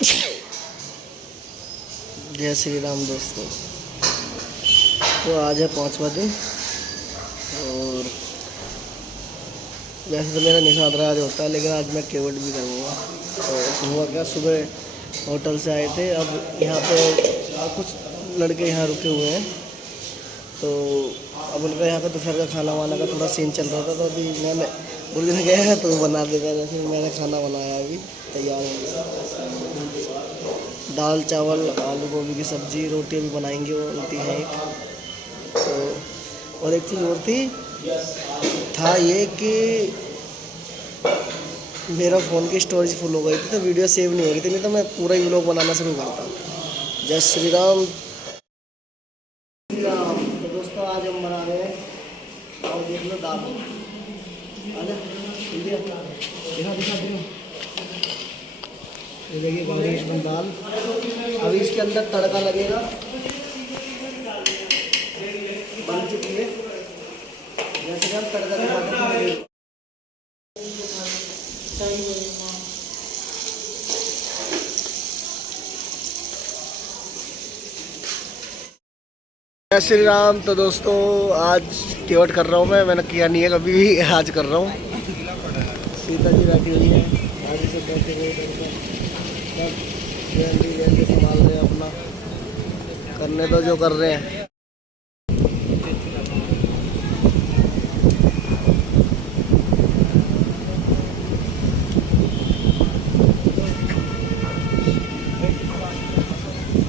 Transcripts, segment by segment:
जय श्री राम दोस्तों। तो आज है 5वां दिन और वैसे तो मेरा निशाद राज होता है, लेकिन आज मैं केवट भी करूँगा। तो हुआ क्या, सुबह होटल से आए थे, अब यहाँ पे कुछ लड़के यहाँ रुके हुए हैं, तो अब उनका यहाँ का दोपहर का खाना वाना का थोड़ा सीन चल रहा था। तो अभी मैंने बुर्गिन गया है तो बना देगा, जैसे मैंने खाना बनाया, अभी तैयार हो गया। दाल चावल आलू गोभी की सब्ज़ी, रोटी भी बनाएंगे, वो रोटी है एक। तो और एक चीज़ और था ये कि मेरा फ़ोन की स्टोरेज फुल हो गई थी, तो वीडियो सेव नहीं हो रही थी, नहीं तो मैं पूरा ही व्लॉग बनाना शुरू करता। जय श्री राम। तो दोस्तों आज हम बना रहे हैं और देख लो दाल। ये देखिए कॉम्बिनेशन दाल। अभी इसके अंदर तड़का लगेगा, बन चुकी है। जैसे हम तड़का लगाते हैं, जय श्री राम। तो दोस्तों आज केवट कर रहा हूँ मैंने किया नहीं है कभी भी, आज कर रहा हूँ। सीता जी बैठी हुई है, आगे से बैठे हुए सब जल्दी संभाल रहे हैं अपना, करने दो जो कर रहे हैं।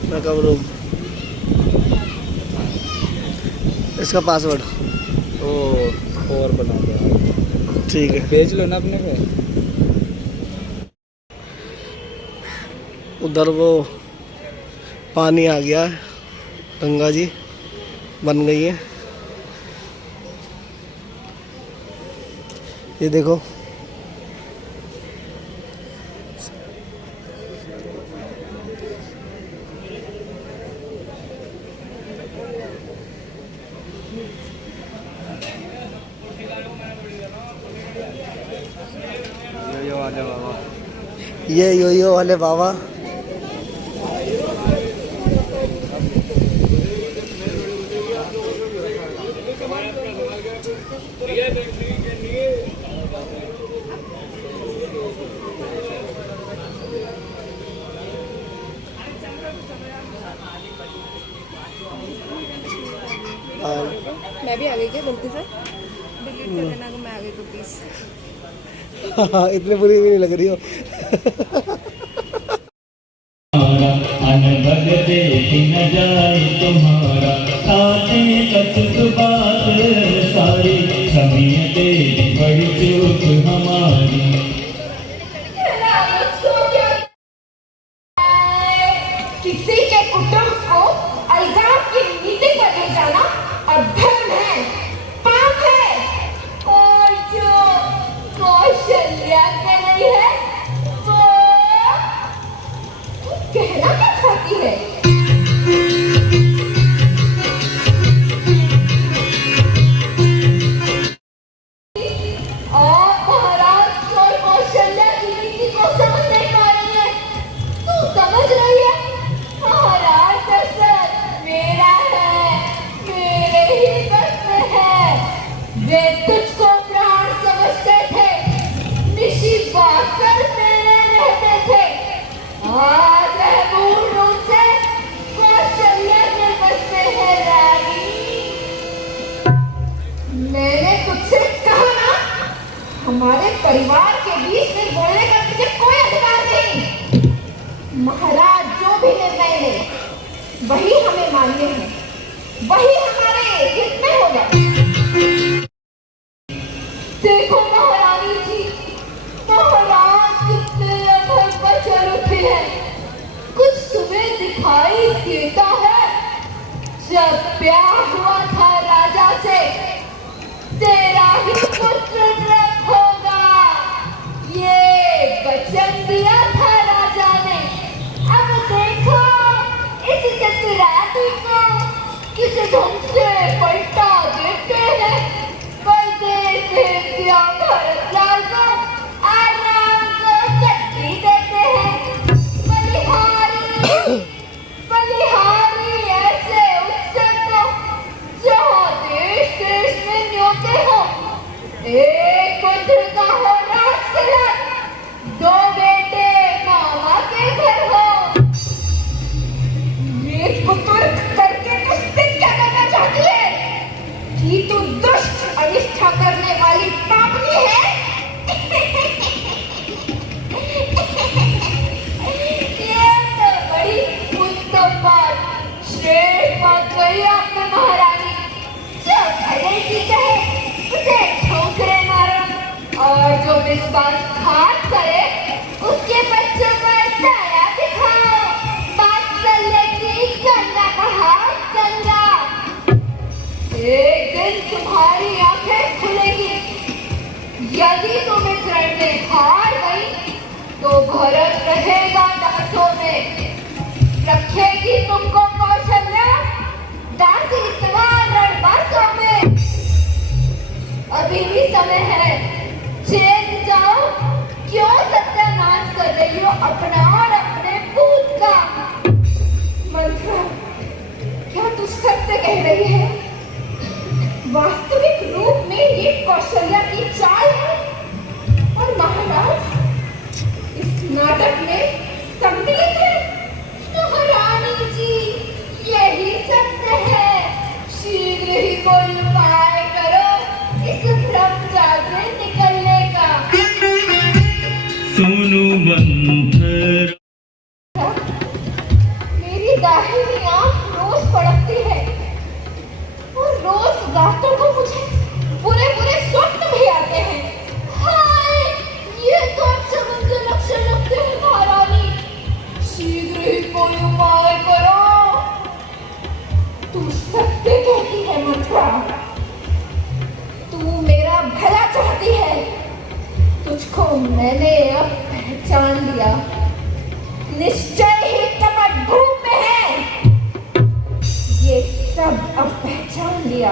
मैं कब रूम इसका पासवर्ड और बना दो, ठीक है, भेज लो ना अपने पे। उधर वो पानी आ गया है, गंगा जी बन गई है। ये देखो ये यो वाले बाबा। मैं भी आ गई क्या गलती से? डिलीट कर देना अगर मैं आ गई तो प्लीज। इतने बुरी भी नहीं लग रही हो। अनबद देख न जाए तुम्हारा साथे कछुक बात सारी क्षमिए तेरी बड़ी चूक हमारी। किसी के कुटुंब को अलगाव की नीति पर ले जाना अधर्म है, पाप है। और जो कौशल्या कर रही है वो कहना क्या चाहती है? और महाराज और कौशल्या की नीति को समझ नहीं पा रही है। तू समझ रही है? महाराज दशरथ मेरा है, मेरे ही बस में है। वे तुझको प्राण समझते थे, निशी बासर मेरे रहते थे। आज है पूर्ण रूप से कौशल्या के बस में है रानी। मैंने तुझसे कहा ना, हमारे परिवार के बीच में बोलने का तुझे कोई अधिकार नहीं। महाराज जो भी निर्णय ले वही हमें मान्य है, वही हमारे हित में होगा। देखो महारानी जी, महाराज कितने अधर पर चल उठे हैं। कुछ तुम्हें दिखाई देता है? जब प्यार हुआ था राजा से, तेरा ही पुत्र रथ होगा, ये वचन दिया था राजा ने। अब देखो इस चतुराती को किस ढंग से पलटा दे मित्र का हो राज तिलक, 2 बेटे मामा के घर हो। ये कुतुर्क करके तू सिद्ध क्या करना चाहती है कि तू दुष्ट अनिष्ठा करने वाली पापनी है? ये तो बड़ी उत्तम बात, श्रेष्ठ बात कही आपने महारानी। जो भले की कहे उसे ठोकरे मारो, और जो विश्वासघात करे उसके बच्चों को दया दिखाओ। वात्सल्य की गंगा कहाओ, गंगा। एक दिन तुम्हारी आंखें खुलेगी। यदि तुम इस रण में हार गई तो भरत रहेगा दासों में, रखेगी तुमको कौशल्या दासी समान रणवासों में। अभी भी समय है, चेत जाओ। क्यों सत्यानाश कर रही हो अपना और अपने पूत का? मंत्रा, क्या तू सत्य कह रही है? वास्तविक रूप में ये कौशल्या की चाल है, और महाराज इस नाटक में सम्मिलित है। महारानी जी, यही सत्य है। शीघ्र ही कोई उपाय करो इस भ्रमजाल से निकलने का। सुनु मंथर। मेरी दाहिनी आंख रोज फड़कती है, और रोज रातों को मुझे बुरे बुरे स्वप्न भी आते हैं। हाय, ये तो अपशगुन के लक्षण लगते हैं महारानी। शीघ्र ही कोई उपाय करो। तू सत्य कहती है मंत्रा, तू मेरा भला चाहती है। तुझको मैंने अब पहचान लिया। निश्चय ही कपट भूप में है। ये सब अब पहचान लिया।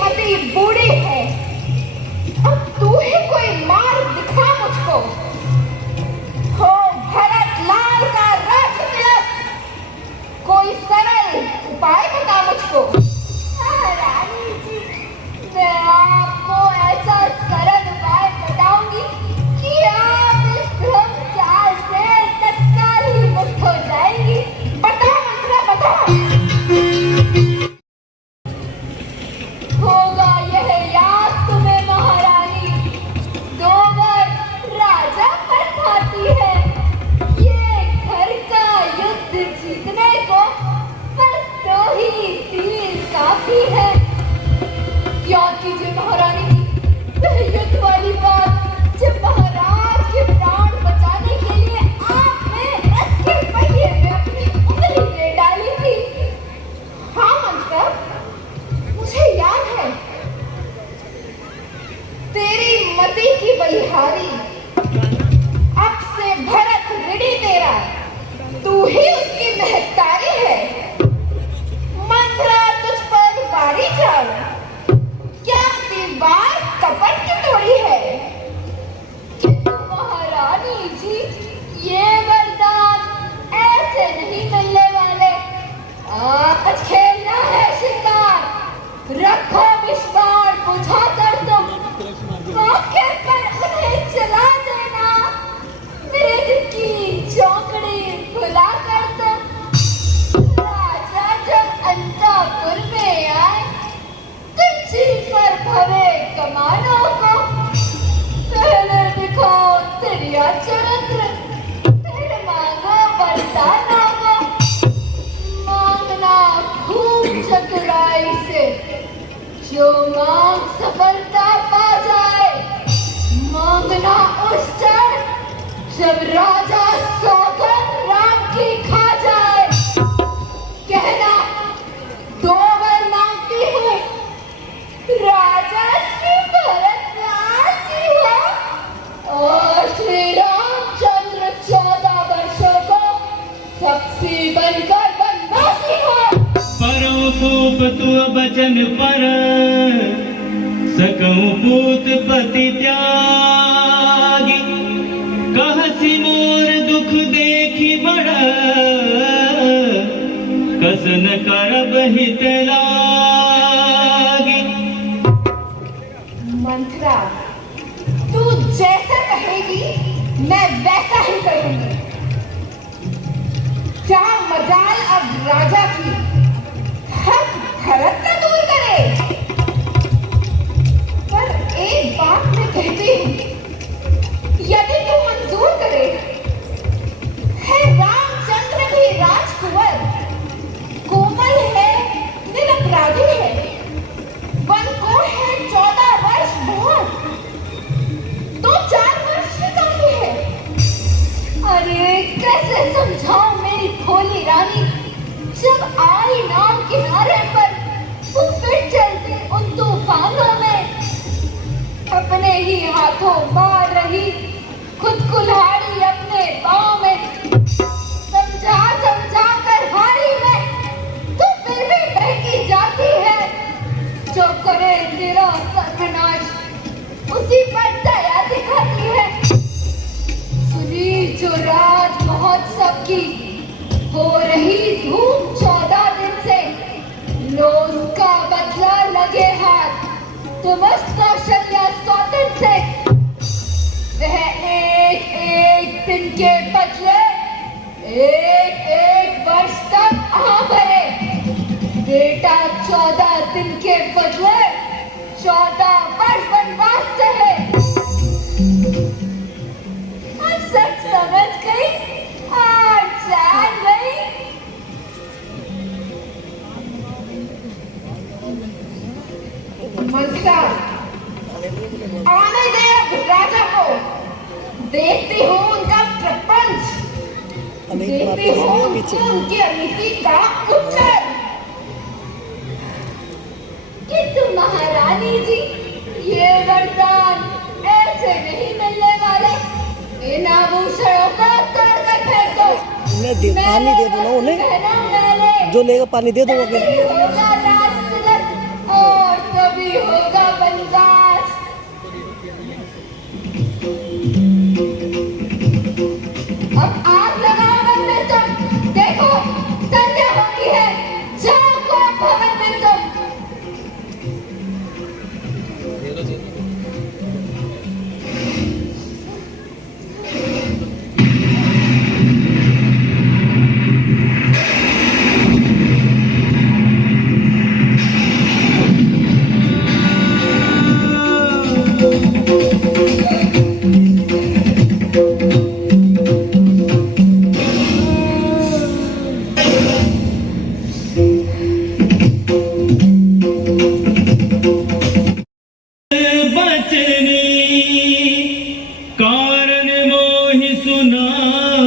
मती बूढ़ी है, अब तू ही कोई मार्ग दिखा मुझको। हो भरत लाल का रथ तिलक, कोई सरल उपाय बता मुझको। रानी जी, मैं आपको ऐसा सरल उपाय बताऊंगी कि आप इस भ्रमजाल से तत्काल ही मुक्त हो जाएंगी। बताओ मंत्रा, बताओ। होगा यह याद तुम्हें महारानी, 2 बार राजा पर खाती है। ये घर का युद्ध जीतने को बस 2 ही तीर काफी है। याद कीजिए महारानी जी, वह युद्ध वाली बात जब महाराज के प्राण बचाने के लिए आपने रथ के पहिए में अपनी उंगली ले डाली थी। हाँ मंत्रा, मुझे याद है। तेरी मति की बलिहारी, अब से भरत ऋणी तेरा, तू ही उसकी महतारी है। मंत्रा तुझ पर बारी चाल, क्या दीवार कपट की तोड़ी है? किंतु महारानी जी, ये वरदान ऐसे नहीं मिलने वाले। आज खेलना है शिकार, रखो विस्मार बुझा कर तुम, मौके पर उन्हें चला देना। वेद की चौकड़ी खुला कर तुम। राजा जब अंतपुर में आए, तिरछी पर भरे कमानों को, पहले दिखाओ तेरिया चरित्र, फिर मांगो वरदानों को। मांगना खूब चतुराई से, जो मांग सफलता पा जाए। मांगना उस क्षण जब राजा सौगंध राम की खा जाए। कहना, 2 बार मांगती हूँ, राजा श्री भरतलाल जी हो और श्री रामचंद्र 14 वर्षों को पक्षी बनकर बनवासी हो। परो खूप तु बचन पर, सकऊं पूत पति त्यागी। कहसी मोर दुख देखी बड़, कसन करब हित लागी। मैं वैसा ही करूंगी। क्या मजाल अब राजा की हक भरत का दूर करे। पर एक बात मैं कहती हूँ, यदि तू मंजूर करे, है रामचंद्र भी राजकुंवर, कोमल है, निरपराधी है, वन को है 14 वर्ष बहुत, 2-4 वर्ष ही काफी है। अरे कैसे समझाऊं मेरी भोली रानी, जब आई नाव किनारे पर वो फिर चलती उन तूफानों में, अपने ही हाथों मार रही खुद कुल्हाड़ी अपने पाँव में, समझा समझा कर हारी मैं, तो फिर भी बहकी जाती है। जो करे तेरा सर्वनाश उसी पर दया दिखाती है। सुनी जो राज महोत्सव की हो रही धूम 14 दिन से, लो उसका बदला लगे हाथ तुमस कौशल्या सौतन से। वह एक एक दिन के बदले एक एक वर्ष तक आ भरे। बेटा 14 दिन के बदले 14 वर्ष वनवास सहे। अब सब समझ गई और जान गई। मंत्रा आने दे अब राजा को, देखती हूँ उनका प्रपंच, देखती हूँ उनकी नीति का उत्तर। किंतु महारानी जी, ये वरदान ऐसे नहीं मिलने वाले। इन आभूषणों को तोड़ कर फेंक दो। पानी दे दो ना उन्हें, जो लेगा पानी दे दो। तभी होगा राज तिलक और तभी होगा वनवास। अब आग लगाओ मन में तुम, देखो संध्या होती है, जाओ को भवन में तुम। कारण मोहि सुनाओ,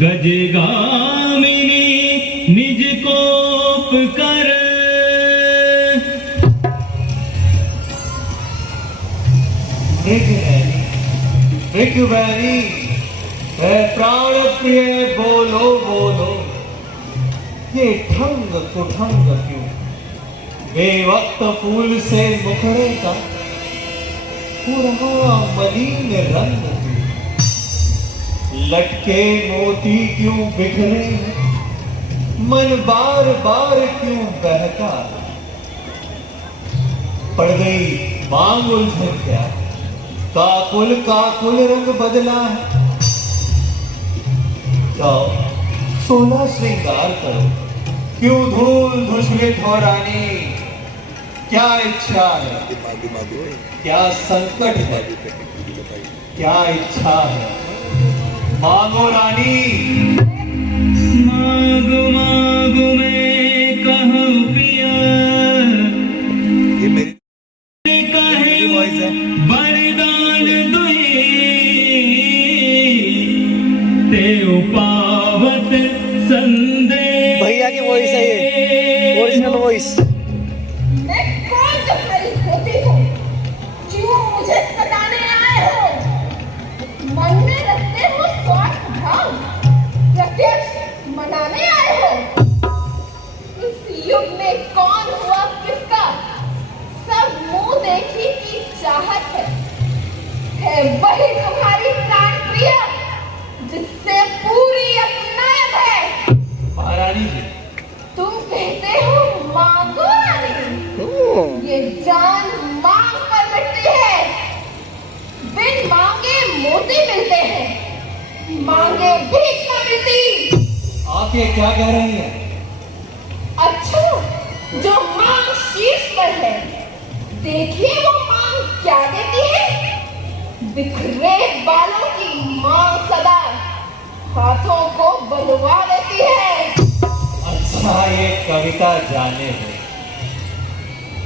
गजगामिनी निज कोप कर। मृगवैनी प्राण प्रिय बोलो बोलो, ये ठंग कुठंग क्यों, बेवक्त फूल से मुखड़े का पूरा मलिन रंग क्यों, लटके मोती क्यों बिखरे, मन बार बार क्यों बहका, पड़ गई मांग उलझन क्या, काकुल रंग बदला है। जाओ 16 श्रृंगार करो, क्यों धूल धूसरित हो रानी, क्या इच्छा है, क्या संकट है, क्या इच्छा है, मांगो रानी। मांगो मांगो मैं कहूँ पिया, कहे वरदान दुई, ते पावत संदेह। भैया की वॉइस है ये, ओरिजिनल वॉइस। मैं कौन तुम्हारी होती हूँ, क्यों मुझे सताने आए हो, मन में रखते हो स्वार्थ भाव, प्रत्यक्ष मनाने आए हो। इस युग में कौन हुआ किसका, सब मुंह देखी की चाहत है वही तुम्हारी प्राण प्रिया, जिससे पूरी अपनायत है। महारानी जी, तुम कहते हो मांगो रानी, ये जान मांग पर मिटती है, बिन मांग आप ये क्या कह रही हैं? अच्छा, जो मांग शीर्ष पर है, देखिए वो मांग क्या देती है। बिखरे बालों की मांग सदा हाथों को बलवा देती है। अच्छा, ये कविता जाने दो,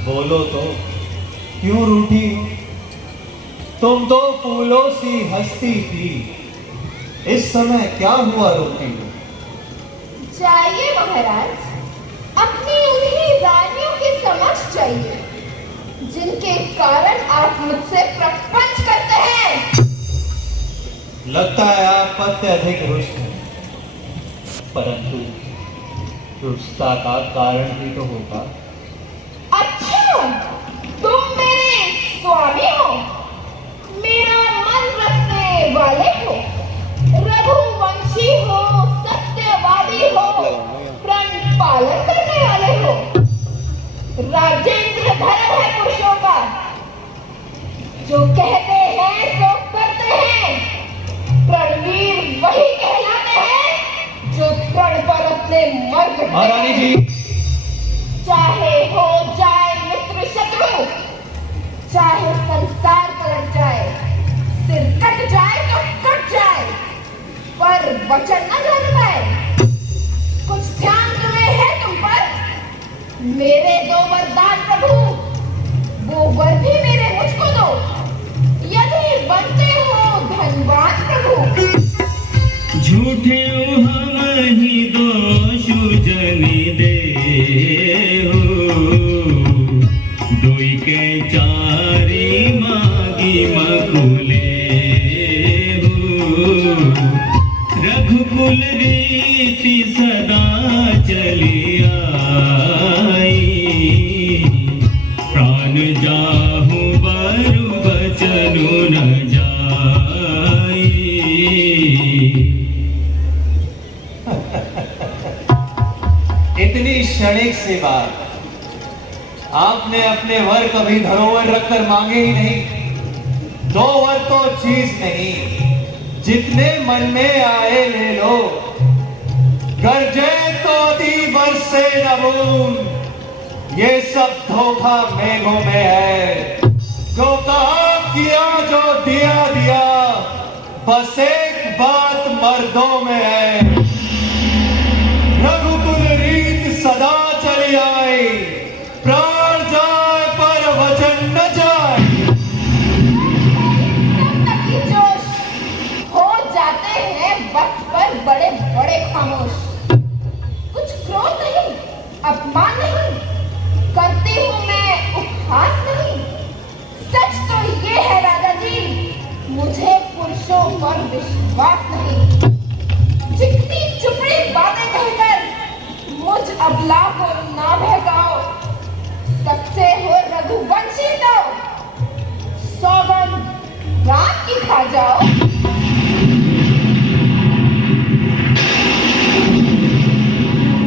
बोलो तो क्यों रूठी हो? तुम तो फूलों सी हंसती थी, इस समय क्या हुआ रोती हो? जाइए महाराज, अपनी उन्हीं रानियों के समक्ष जाइए जिनके कारण आप मुझसे प्रपंच करते हैं। लगता है आप अत्यधिक रुष्ट हैं, परंतु रुष्टता का कारण भी तो होगा। अच्छा, तुम मेरे स्वामी हो, मेरा मन रखने वाले हो, रघुवंशी हो, सत्यवादी हो, प्रण पालन करने वाले हो। राजेंद्र धर्म है पुरुषों का, जो कहते हैं सो करते हैं। प्रणवीर वही कहलाते हैं जो प्रण पर अपने मर्द महारानी जी, चाहे हो जाए मित्र शत्रु, चाहे संसार पलट जाए, सिर कट जाए तो कट जाए, पर वचन न जान पाए। कुछ ध्यान तुम्हें है तुम पर? मेरे दो वरदान प्रभु, वो वर भी मेरे मुझको दो, यदि बनते हो धनवान प्रभु। झूठे हम ही दोष जनी दे हो, दोई के चारी मागी मकुले हो, रघुकुल रीति सदा चली आई, प्राण जाहु बरु बचनु न जाई। इतनी क्षणिक सी बात आपने अपने वर कभी धरोहर रखकर मांगे ही नहीं। दो वर तो चीज नहीं, जितने मन में आए ले लो। गरजे तो अति बरसे न बूंद, ये सब धोखा मेघों में है। जो कहा किया, जो दिया दिया, बस एक बात मर्दों में है। रघुकुल रीत सदा चली आई, प्राण जाए पर वचन न जाए। जोश हो जाते हैं वक्त पर बड़े बड़े खामोश। कुछ क्रोध नहीं, अपमान नहीं, करती हूँ मैं उपहास नहीं। सच तो ये है राजा जी, मुझे पुरुषों पर विश्वास नहीं। चिकनी चुपड़ी बातें कहकर मुझ अबला को ना बहकाओ। सबसे हो रघुवंशी तो सौगंध राम की खा जाओ।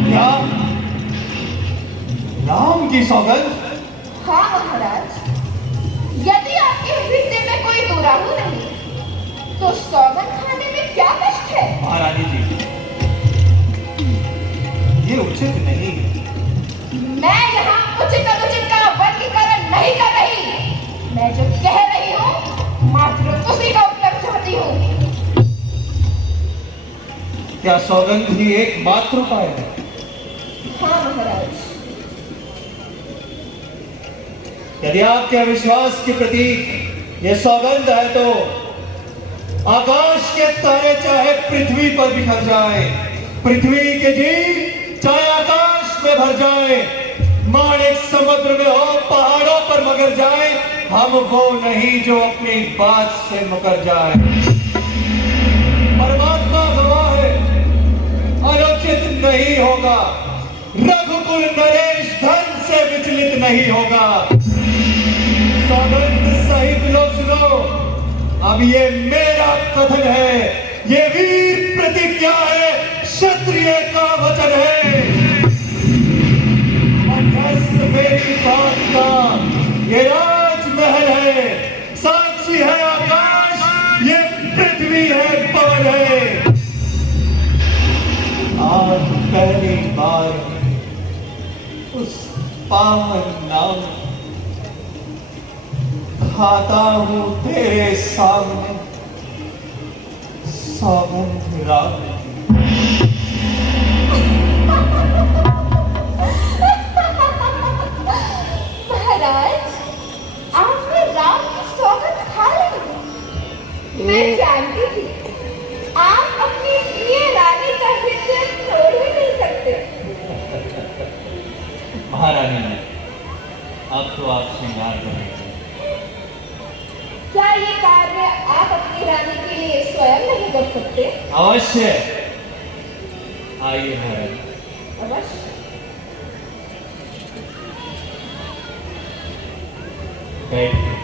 क्या राम की सौगंध? हाँ महाराज, यदि आपके हृदय में कोई दुराहु नहीं, तो सौगंध खाने में क्या कष्ट है? महारानी जी, ये उचित नहीं। मैं यहाँ उचित अनुचित का वर्गीकरण नहीं कर रही। मैं जो कह रही हूँ मात्र उसी का उत्तर चाहती हूँ। क्या सौगंध ही एकमात्र उपाय है? हाँ महाराज। यदि आपके अविश्वास के प्रतीक ये सौगंध है तो आकाश के तारे चाहे पृथ्वी पर बिखर जाए, पृथ्वी के जीव चाहे आकाश में भर जाए, माणिक समुद्र में हो, पहाड़ों पर मगर जाए, हम वो नहीं जो अपनी बात से मुकर जाए। परमात्मा गवाह है, अनुचित नहीं होगा। रघुकुल नरेश धर्म से विचलित नहीं होगा। सौगंध सहित लो, सुनो, अब ये मेरा कथन है, ये वीर प्रतिज्ञा है, क्षत्रिय का वचन है। मध्यस्थ मेरी बात का ये राजमहल है, साक्षी है आकाश, ये पृथ्वी है, पवन है। आज पावन नाम खाता हूँ तेरे सामने सौगंध राम। महाराज, आपने राम की सौगंध खा ली। मैं जानती थी आप अपनी प्रिय रानी का हृदय तोड़ ही नहीं सकते। महारानी ने अब तो आप श्रृंगार कर रहे थे। क्या ये कार्य आप अपनी रानी के लिए स्वयं नहीं कर सकते? अवश्य, आइए महारानी। अवश्य। बैठिए।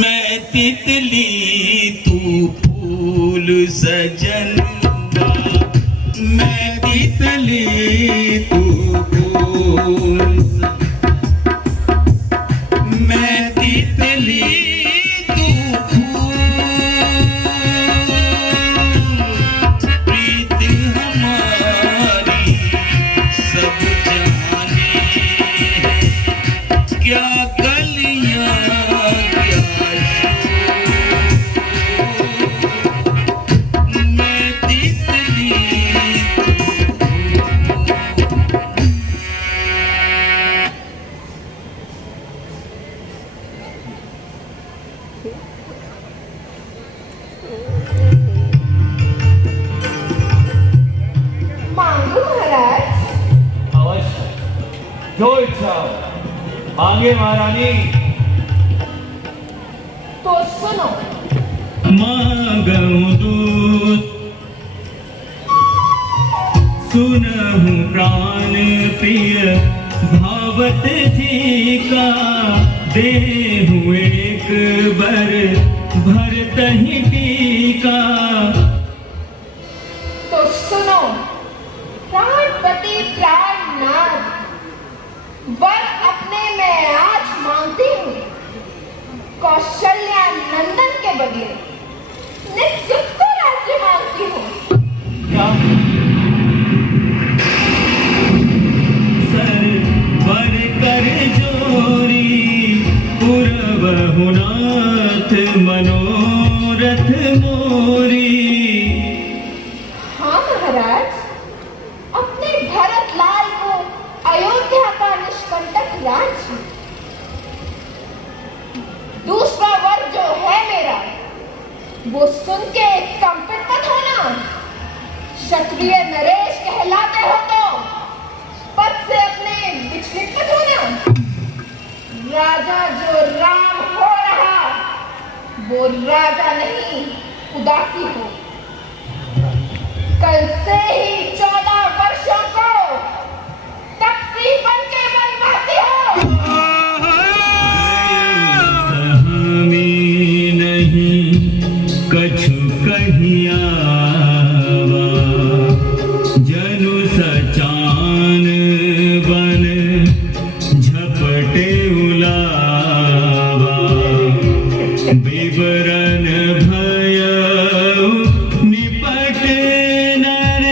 मैं तितली तू फूल सजनवा, मैं तितली तू फूल, मैं तितली तू फूल, प्रीत हमारी सब जाने हैं, क्या गलियां क्या मैं तितली मांगो महाराज। अवश्य, जो इच्छा हो मांगे महारानी। तो सुनो। मांगऊं दूत सुनहु प्राण प्रिय भावत जी का, देहु एक बर भरतहि टीका। तो सुनो प्राणपति प्राणनाथ, वर अपने मैं आज मांगती हूँ कौशल्या नंदन के बदले नित्युत को राज्य मांगती हूँ। क्या सर वर कर जोरी पुरवहु नाथ मनोरथ मोरी। हाँ महाराज, अपने भरत लाल को अयोध्या का निष्कंटक राज्य। दूसरा वर जो है मेरा, वो सुन के कंपित मत होना। क्षत्रिय नरेश कहलाते हो तो पद से अपने विचलित मत होना। राजा जो राम हो रहा, वो राजा नहीं उदासी हो। कल से ही 14 वर्षों को तख्ती बन के बनवासी हो। सहमी नहीं कछु कहियावा, जनु सचान बन झपटे उलावा, विवरण भय निपट नर।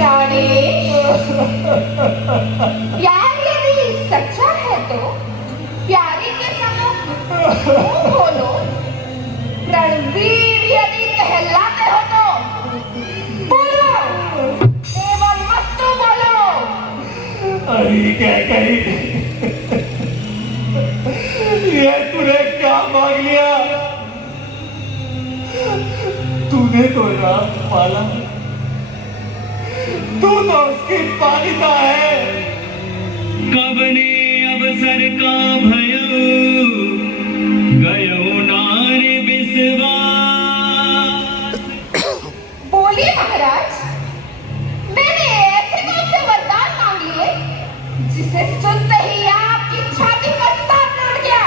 रानी, प्यार यदि सच्चा है तो प्यारी के सम्मुख मुंह खोलो। रणवीर यदि कहलाते हो तो बोलो, एवं मत बोलो। अरे क्या कही, ये तूने क्या मांग लिया? तूने तो राम पाला, तू तो उसकी पालिका है। कबने अवसर का भयो गयो नारी विश्वास। बोलिए महाराज, मैंने ऐसे कौन से वरदान मांग लिए जिसे सुनते ही आपकी छाती पर सांप लौट गया?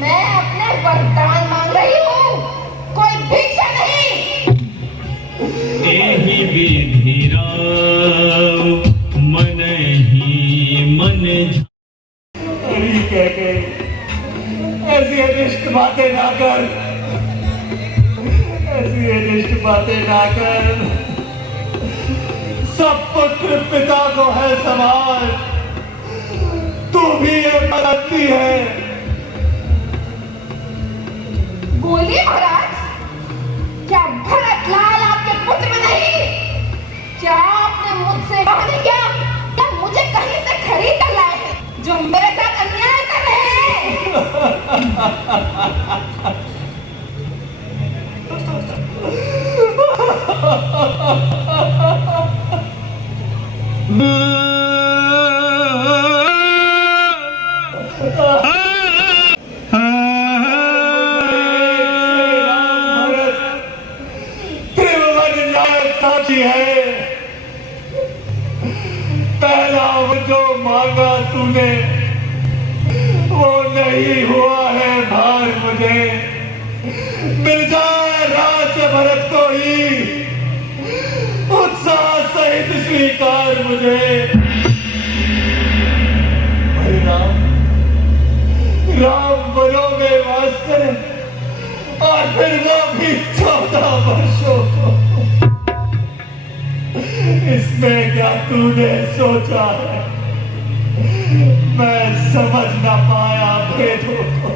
मैं अपने वरदान मांग रही हूँ, कोई भिक्षा नहीं। एहि विधि राव मन ही मन। अरे क्या गई। ऐसी अनिष्ट बातें ना कर, ऐसी अनिष्ट बातें ना कर। सब पुत्र पिता को है समान, तू भी ये मानती है। बोलिए महाराज, क्या भरत लाल आपके पुत्र नहीं? क्या आपने मुझसे कहा नहीं क्या? क्या मुझे कहीं से खरीद कर लाए हैं जो मेरे साथ अन्याय कर रहे हैं? साक्षी है। पहला वो जो मांगा तूने वो नहीं हुआ है भार मुझे। मिल जाए राज्य भरत को ही उत्साह सहित स्वीकार मुझे। भाई राम वनों में वास करे और फिर वो भी 14 वर्षों को। इसमें क्या तूने सोचा है? मैं समझ न पाया भेदों को।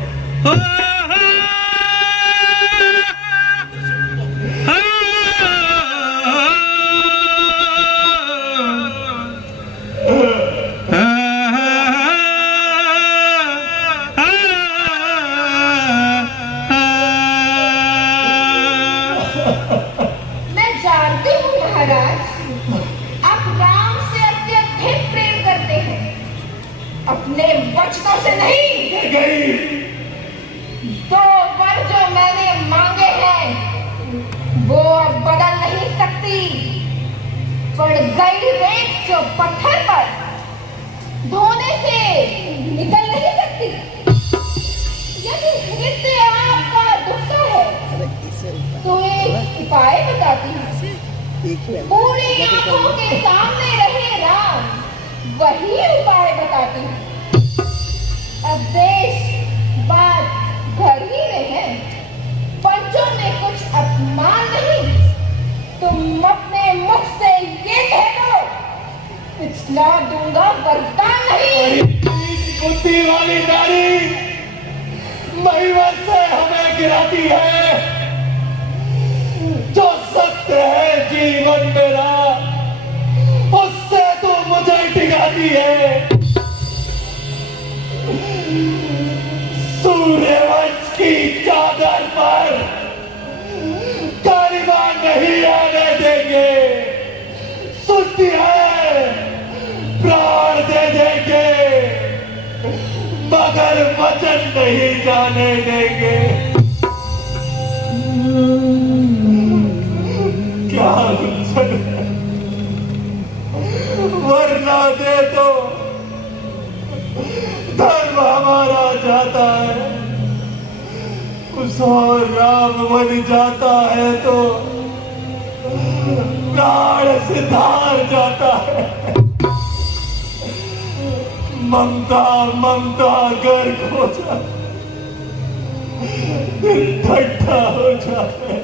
मैं जानती हूँ महाराज, आप राम से अत्यधिक प्रेम करते हैं, अपने वचनों से नहीं। गई 2 वर जो मैंने मांगे हैं वो अब बदल नहीं सकती। पड़ गई रेत जो पत्थर पर धोने से निकल नहीं सकती। यदि हृदय आपका दुखता है तो एक उपाय बताती हूँ। पूरी आंखों के सामने रहे राम, वही उपाय बताती हूँ। अब देश बात घर ही में है, पंचों में कुछ अपमान नहीं। तुम अपने मुख से ये कह दो, पिछला दूंगा वरदान नहीं। बुद्धि वाली नारी महिमा से हमें गिराती है। जो सत्य है जीवन मेरा उससे तू मुझे टिकाती है। सूर्यवंश की चादर पर तालिबान नहीं आने देंगे। सुनती है प्राण दे देंगे मगर वचन नहीं जाने देंगे। क्या उलझन है? वरना दे तो धर्म हमारा जाता है, कुछ और राम बन जाता है तो प्राण सिधार जाता है। ममता ममता गर्क हो जाता, दिल ठंडा हो जाता है।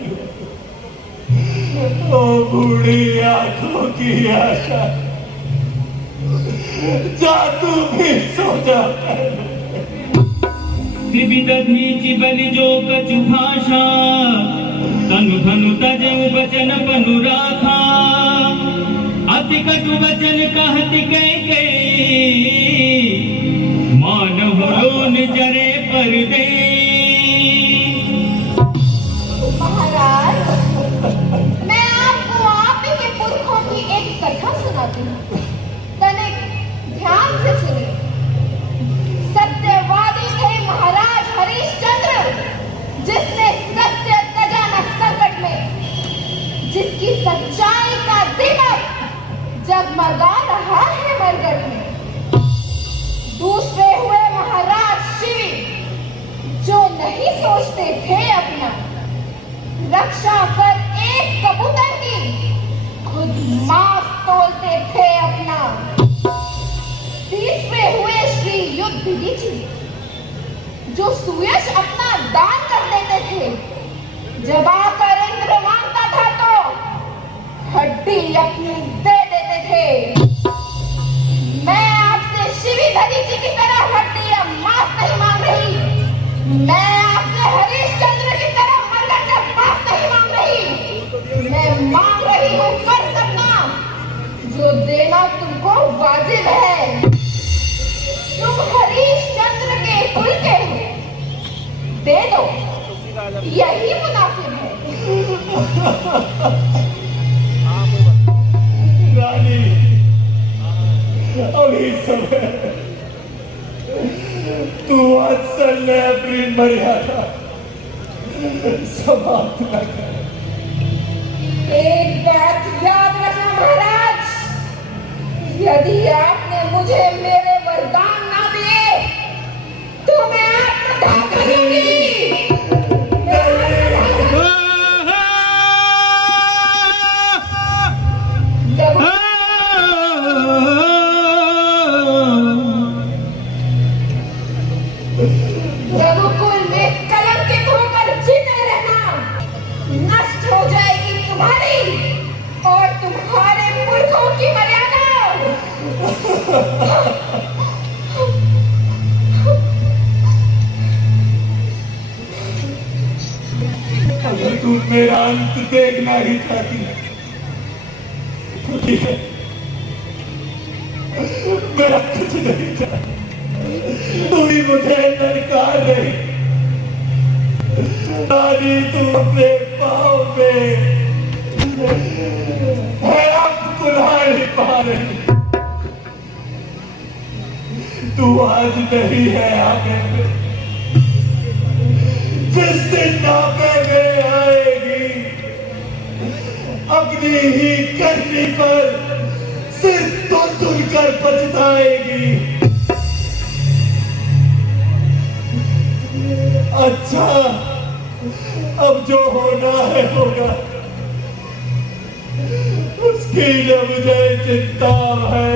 ओ बूढ़ी आंखों की आशा, जा तू भी सो जा। सिबिदधीचि बलि जो कछु भाषा, तनु धनु तजउ बचन पनु राखा। अति कटु वचन कहति कैकेयी, मानहु लोन जरे परदेई। महाराज, मैं आपको आप ही के पुरखों की एक कथा सुनाती हूँ, तनिक ध्यान से सुनिए। सत्यवादी थे महाराज हरिश्चंद्र, जिसने सत्य तजा न संकट में, जिसकी सच्चाई का दीपक जगमगा रहा है मरगट में। दूसरे हुए महाराज शिवी, जो सुयश अपना दान कर देते थे। जब आकर इंद्र मांगता था तो हड्डी अपनी दे देते थे। मैं आपसे शिवी दधीची की तरह हड्डी या मांस नहीं मांग रही। मैं आपसे हरिश्चंद्र की तरह मरकर का मांस नहीं मांग रही। मैं मांग रही हूँ कर्ज अपना, जो देना तुमको वाजिब है। तुम हरिश्चंद्र के कुल के हो, दे दो, यही मुनासिब है। रानी, अभी समय तू वात्सल्य अपनी मर्यादा समाप्त न कर। एक बात याद रखना महाराज, यदि आपने मुझे मेरे वरदान ना दिए तो मैं आत्मदाह करूंगी। रघुकुल में कलंकित होकर जीते रहना, नष्ट हो जाएगी तुम्हारी और तुम्हारे पुरखों की मर्यादा। अगर तू मेरा अंत देखना ही चाहती है, मेरा कुछ नहीं चाहती, तू ही मुझे दरकार नहीं। रानी, तू अपने पाँव में है अब कुल्हाड़ी पा रही। तू आज नहीं है आगे में, जिस दिन नापे में आएगी अपनी ही करनी पर सिर तो तुलकर पछताएगी। अच्छा, अब जो होना है होगा, उसकी न मुझे चिंता है।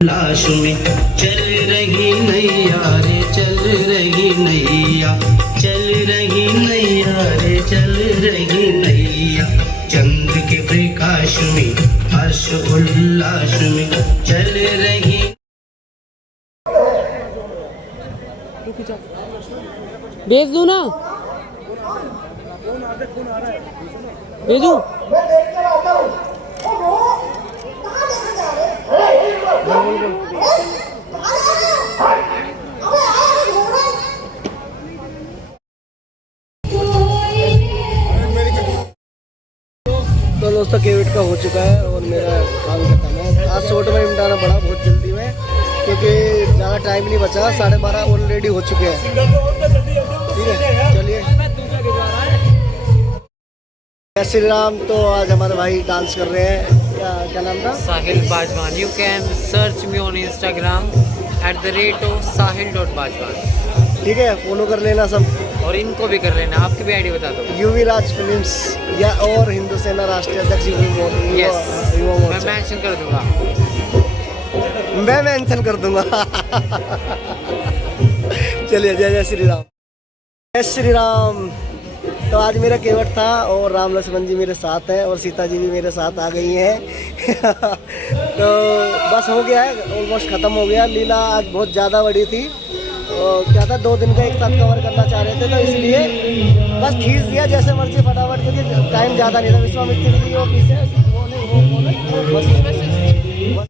लाश में चल रही नैया रे, चल रही नैया, चल रही नैया रे, चल रही नैया। चंद्र के प्रकाश में हर्ष उल्लास में चल रही। भेज दो ना, भेजू। तो दोस्तों केविट का हो चुका है और मेरा काम खत्म है। आज शॉर्ट में निपटाना पड़ा बहुत जल्दी में, क्योंकि ज़्यादा टाइम नहीं बचा। 12:30 ऑलरेडी हो चुके हैं। ठीक है, चलिए। जय श्री राम। तो आज हमारे भाई डांस कर रहे हैं। क्या नाम था? Sahil Bajwan. You can search me on Instagram @sahil.bajwan। ठीक है, फॉलो कर लेना सब, और इनको भी कर लेना। आपकी भी आईडी बता दो। यूवी राज फिल्म्स या और हिंदू सेना राष्ट्रीय अध्यक्ष युवा यस, मैं मोर्चा। मेंशन कर दूंगा। मैं मेंशन कर दूंगा। चलिए, जय जय श्री राम। जय श्री राम। तो आज मेरा केवट था और राम लक्ष्मण जी मेरे साथ हैं और सीता जी भी मेरे साथ आ गई हैं। तो बस हो गया है, ऑलमोस्ट ख़त्म हो गया। लीला आज बहुत ज़्यादा बड़ी थी और क्या था, 2 दिन का एक साथ कवर करना चाह रहे थे, तो इसलिए बस खींच दिया जैसे मर्जी फटाफट, क्योंकि टाइम ज़्यादा नहीं था। विश्वामित्र जी वो पीछे वो नहीं, वो बस